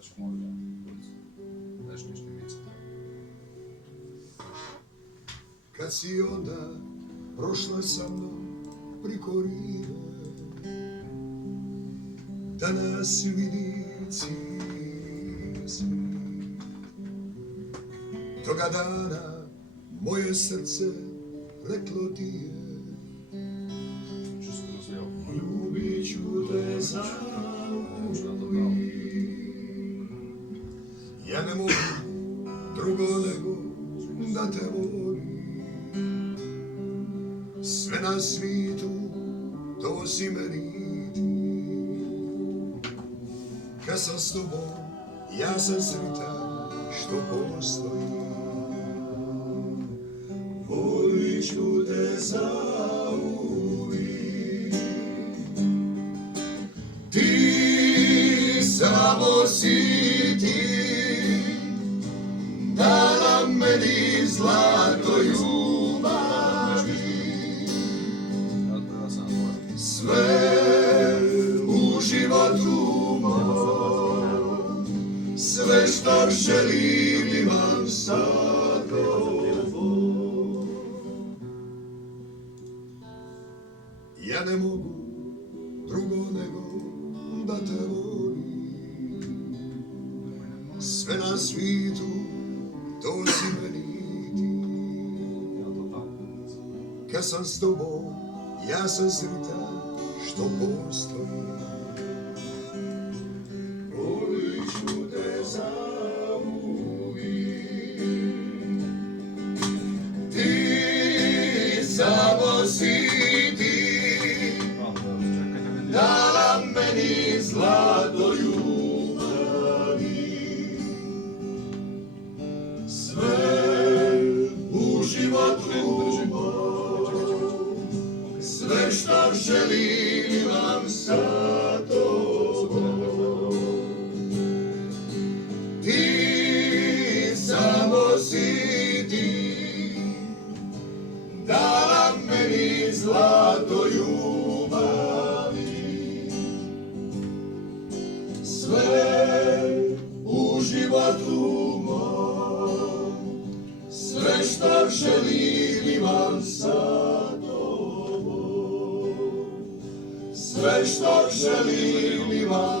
već možda nešto misliti. Kad si onda prošla sa mnom priko rive, danas vidi cijeli svijet. Toga dana moje srce reklo ti je: ljubit ću te zauvijek. Ja ne mogu drugo nego da te volim. Sve na svijetu to si meni ti. Kad sam s tobom, ja sam sretan što postoji. Volit ću te zauvijek. Ti samo si ti, dala meni zlato ljubavi. Sve u životu mom, sve što želim imam sa tobom. Ja ne mogu drugo nego da te volim. Sve na svijetu to si meni ti. Kad sam s tobom, ja sam sretan što postoji. Volit ću te zauvijek. Ti samo si ti, dala meni zlato ljubavi. Sve u životu mom, sve što želim imam sa tobom. Ti samo si ti, dala meni zlato ljubavi. Sve u životu mom, sve što želim imam sa tobom. Sve što želim imam